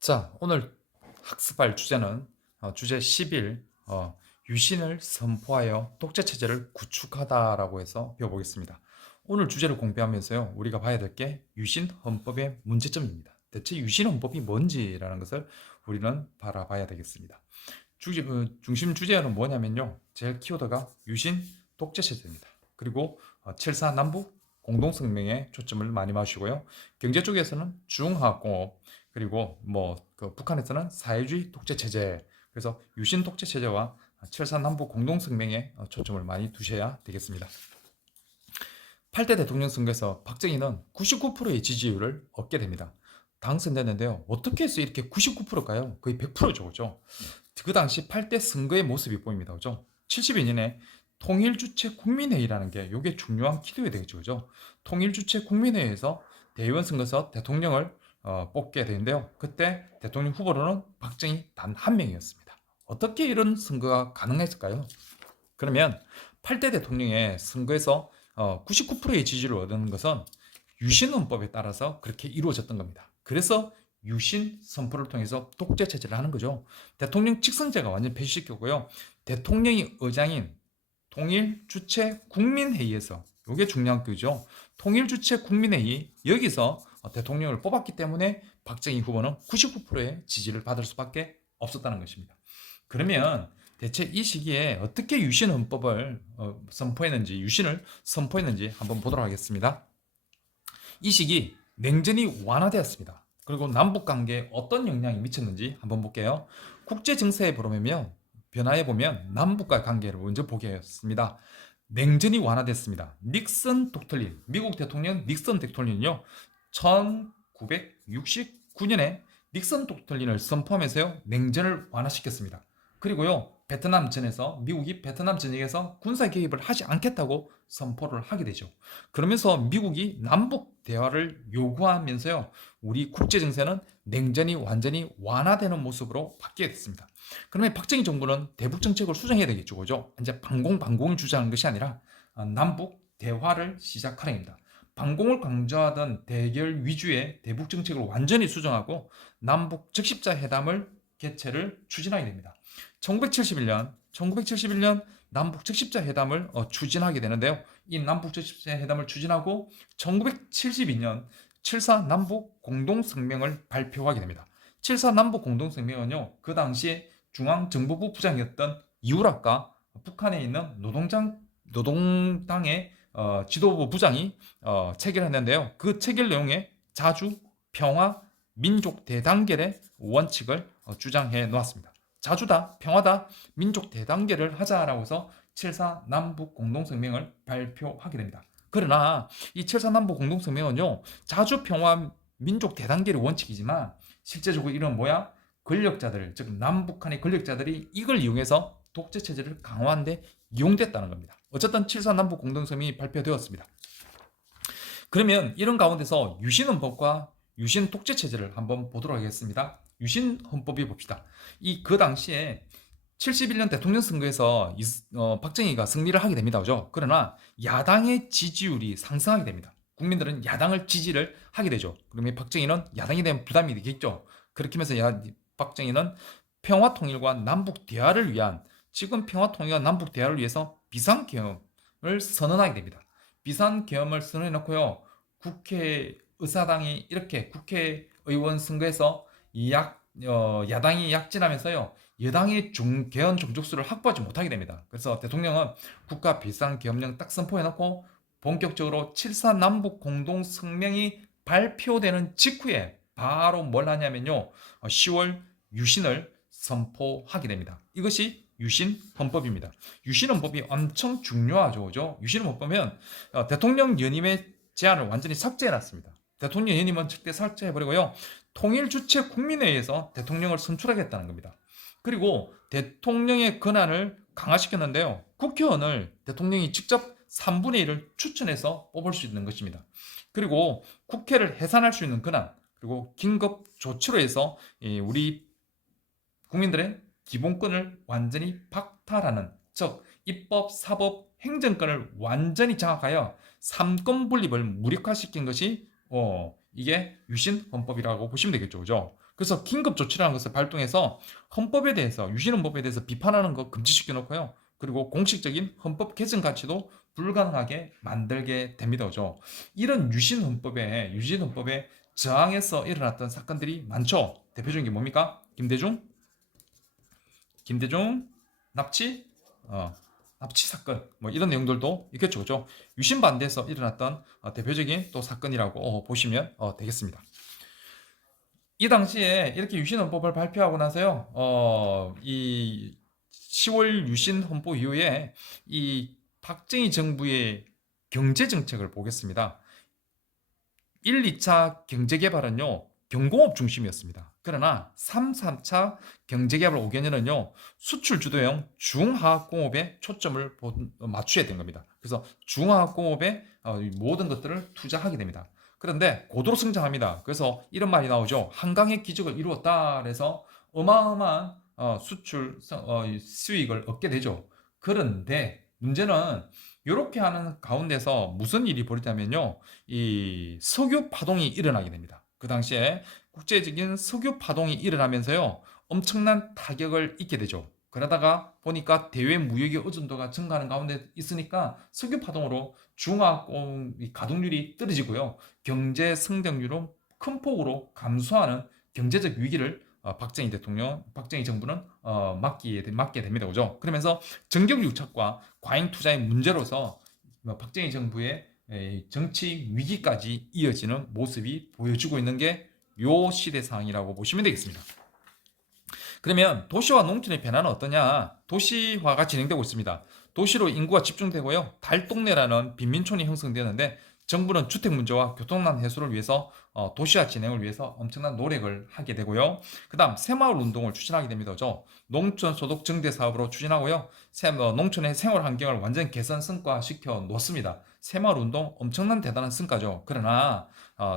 자, 오늘 학습할 주제는 주제 11 유신을 선포하여 독재 체제를 구축하다라고 해서 배워보겠습니다. 오늘 주제를 공부하면서요, 우리가 봐야 될 게 유신 헌법의 문제점입니다. 대체 유신 헌법이 뭔지라는 것을 우리는 바라봐야 되겠습니다. 중심 주제는 뭐냐면요, 제일 키워드가 유신 독재 체제입니다. 그리고 7.4 남북 공동성명에 초점을 많이 마시고요. 경제 쪽에서는 중화공업, 그리고 북한에서는 사회주의 독재 체제. 그래서 유신 독재 체제와 7.4 남북 공동성명에 초점을 많이 두셔야 되겠습니다. 8대 대통령 선거에서 박정희는 99%의 지지율을 얻게 됩니다. 당선됐는데요. 어떻게 해서 이렇게 99%일까요? 거의 100%죠, 그죠? 그 당시 8대 선거의 모습이 보입니다, 그죠? 72년에 통일주체 국민회의라는 게 이게 중요한 키도가 되겠죠, 그죠? 통일주체 국민회의에서 대의원 선거에서 대통령을 뽑게 되는데요. 그때 대통령 후보로는 박정희 단 한 명이었습니다. 어떻게 이런 선거가 가능했을까요? 그러면 8대 대통령의 선거에서 99%의 지지를 얻은 것은 유신헌법에 따라서 그렇게 이루어졌던 겁니다. 그래서 유신 선포를 통해서 독재 체제를 하는 거죠. 대통령 직선제가 완전 폐지시켰고요. 대통령이 의장인 통일주체 국민회의에서, 이게 중요한 거죠. 통일주체 국민회의, 여기서 대통령을 뽑았기 때문에 박정희 후보는 99%의 지지를 받을 수밖에 없었다는 것입니다. 그러면 대체 이 시기에 어떻게 유신 헌법을 선포했는지, 유신을 선포했는지 한번 보도록 하겠습니다. 이 시기 냉전이 완화되었습니다. 그리고 남북 관계에 어떤 영향이 미쳤는지 한번 볼게요. 국제 정세에 보면 변화해 보면 남북과 관계를 먼저 보겠습니다. 냉전이 완화됐습니다. 닉슨 독트린, 미국 대통령 닉슨 대통령은요, 1969년에 닉슨 독트린을 선포하면서요, 냉전을 완화시켰습니다. 그리고요, 베트남전에서 미국이 베트남 전역에서 군사 개입을 하지 않겠다고 선포를 하게 되죠. 그러면서 미국이 남북 대화를 요구하면서요, 우리 국제 정세는 냉전이 완전히 완화되는 모습으로 바뀌게 됐습니다. 그러면 박정희 정부는 대북 정책을 수정해야 되겠죠, 그죠? 이제 반공을 주장하는 것이 아니라 남북 대화를 시작하는 겁니다. 반공을 강조하던 대결 위주의 대북 정책을 완전히 수정하고 남북 적십자 회담을 개최를 추진하게 됩니다. 1971년 남북 적십자 회담을 추진하게 되는데요. 이 남북 적십자 회담을 추진하고 1972년 7.4 남북 공동성명을 발표하게 됩니다. 7.4 남북 공동성명은요, 그 당시에 중앙정보부 부장이었던 이우락과 북한에 있는 노동당의 지도부 부장이 체결했는데요. 그 체결 내용에 자주, 평화, 민족 대단결의 원칙을 주장해 놓았습니다. 자주다, 평화다, 민족 대단결을 하자라고 해서 7.4 남북 공동성명을 발표하게 됩니다. 그러나 이 7.4 남북 공동성명은요, 자주, 평화, 민족 대단결의 원칙이지만 실제적으로 이런 권력자들, 즉 남북한의 권력자들이 이걸 이용해서 독재 체제를 강화하는 데 이용됐다는 겁니다. 어쨌든 7.4 남북 공동성명이 발표되었습니다. 그러면 이런 가운데서 유신헌법과 유신 독재 체제를 한번 보도록 하겠습니다. 유신헌법이 봅시다. 그 당시에 71년 대통령 선거에서 박정희가 승리를 하게 됩니다. 그죠? 그러나 야당의 지지율이 상승하게 됩니다. 국민들은 야당을 지지를 하게 되죠. 그러면 박정희는 야당에 대한 부담이 되겠죠. 그렇게 하면서 박정희는 평화 통일과 남북 대화를 위한, 지금 평화 통일과 남북 대화를 위해서 비상계엄을 선언하게 됩니다. 비상계엄을 선언해 놓고요, 국회 의사당이 이렇게 국회의원 선거에서 야당이 약진하면서요, 여당의 개헌 정족수를 확보하지 못하게 됩니다. 그래서 대통령은 국가 비상계엄령 딱 선포해 놓고 본격적으로 7.4 남북 공동성명이 발표되는 직후에 바로 뭘 하냐면요, 10월 유신을 선포하게 됩니다. 이것이 유신헌법입니다. 유신헌법이 엄청 중요하죠, 그죠? 유신헌법은 대통령 연임의 제한을 완전히 삭제해놨습니다. 대통령 연임은 절대 삭제해버리고요, 통일주체 국민회의에서 대통령을 선출하겠다는 겁니다. 그리고 대통령의 권한을 강화시켰는데요, 국회의원을 대통령이 직접 3분의 1을 추천해서 뽑을 수 있는 것입니다. 그리고 국회를 해산할 수 있는 권한, 그리고 긴급 조치로 해서 우리 국민들의 기본권을 완전히 박탈하는, 즉 입법, 사법, 행정권을 완전히 장악하여 삼권 분립을 무력화시킨 것이 이게 유신 헌법이라고 보시면 되겠죠. 그죠? 그래서 긴급 조치라는 것을 발동해서 헌법에 대해서 유신 헌법에 대해서 비판하는 거 금지시켜 놓고요. 그리고 공식적인 헌법 개정 가치도 불가능하게 만들게 됩니다. 그죠? 이런 유신 헌법에 저항해서 일어났던 사건들이 많죠. 대표적인 게 뭡니까? 김대중 납치, 어, 납치 사건, 뭐 이런 내용들도 있겠죠, 그죠? 유신 반대에서 일어났던 대표적인 또 사건이라고 보시면 되겠습니다. 이 당시에 이렇게 유신헌법을 발표하고 나서요, 이 10월 유신헌법 이후에 이 박정희 정부의 경제 정책을 보겠습니다. 1, 2차 경제개발은요, 경공업 중심이었습니다. 그러나 3, 4차 경제개발 5개년은요, 수출 주도형 중화학공업에 초점을 맞춰야 된 겁니다. 그래서 중화학공업에 모든 것들을 투자하게 됩니다. 그런데 고도로 성장합니다. 그래서 이런 말이 나오죠. 한강의 기적을 이루었다. 그래서 어마어마한 수출 수익을 얻게 되죠. 그런데 문제는 이렇게 하는 가운데서 무슨 일이 벌어지냐면요. 이 석유 파동이 일어나게 됩니다. 그 당시에 국제적인 석유 파동이 일어나면서요. 엄청난 타격을 입게 되죠. 그러다가 보니까 대외 무역의 의존도가 증가하는 가운데 있으니까 석유 파동으로 중화 가동률이 떨어지고요. 경제 성장률은 큰 폭으로 감소하는 경제적 위기를 박정희 정부는 맞게 됩니다. 그죠? 그러면서 정경 유착과 과잉 투자의 문제로서 박정희 정부의 정치 위기까지 이어지는 모습이 보여주고 있는 게 요 시대 상황이라고 보시면 되겠습니다. 그러면 도시와 농촌의 변화는 어떠냐? 도시화가 진행되고 있습니다. 도시로 인구가 집중되고요. 달동네라는 빈민촌이 형성되는데 정부는 주택 문제와 교통난 해소를 위해서 도시화 진행을 위해서 엄청난 노력을 하게 되고요. 그 다음 새마을 운동을 추진하게 됩니다. 농촌 소득 증대 사업으로 추진하고요. 농촌의 생활 환경을 완전 개선 성과시켜 놓습니다. 새마을 운동 엄청난 대단한 성과죠. 그러나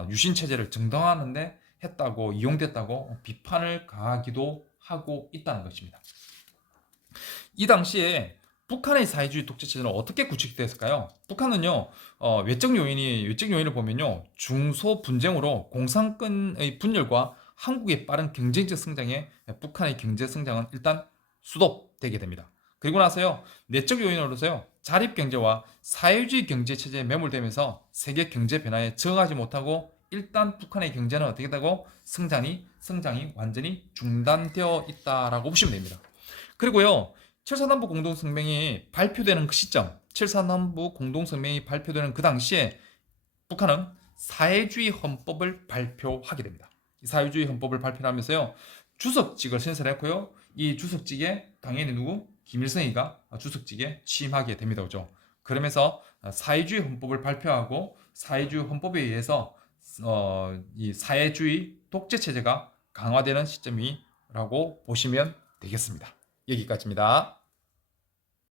유신 체제를 정당화하는데 이용됐다고 비판을 가하기도 하고 있다는 것입니다. 이 당시에 북한의 사회주의 독재체제는 어떻게 구축됐을까요? 북한은요, 외적 요인을 보면요, 중소 분쟁으로 공산권의 분열과 한국의 빠른 경쟁적 성장에 북한의 경제 성장은 일단 수독되게 됩니다. 그리고 나서요, 내적 요인으로서요, 자립 경제와 사회주의 경제 체제에 매몰되면서 세계 경제 변화에 적응하지 못하고 일단 북한의 경제는 어떻게 되고 성장이 완전히 중단되어 있다라고 보시면 됩니다. 그리고요, 7.4남부 공동성명이 발표되는 그 시점, 7.4남부 공동성명이 발표되는 그 당시에 북한은 사회주의 헌법을 발표하게 됩니다. 이 사회주의 헌법을 발표하면서요, 주석직을 신설했고요. 이 주석직에 당연히 김일성이가 주석직에 취임하게 됩니다. 그죠? 그러면서 사회주의 헌법을 발표하고 사회주의 헌법에 의해서 이 사회주의 독재 체제가 강화되는 시점이라고 보시면 되겠습니다. 여기까지입니다.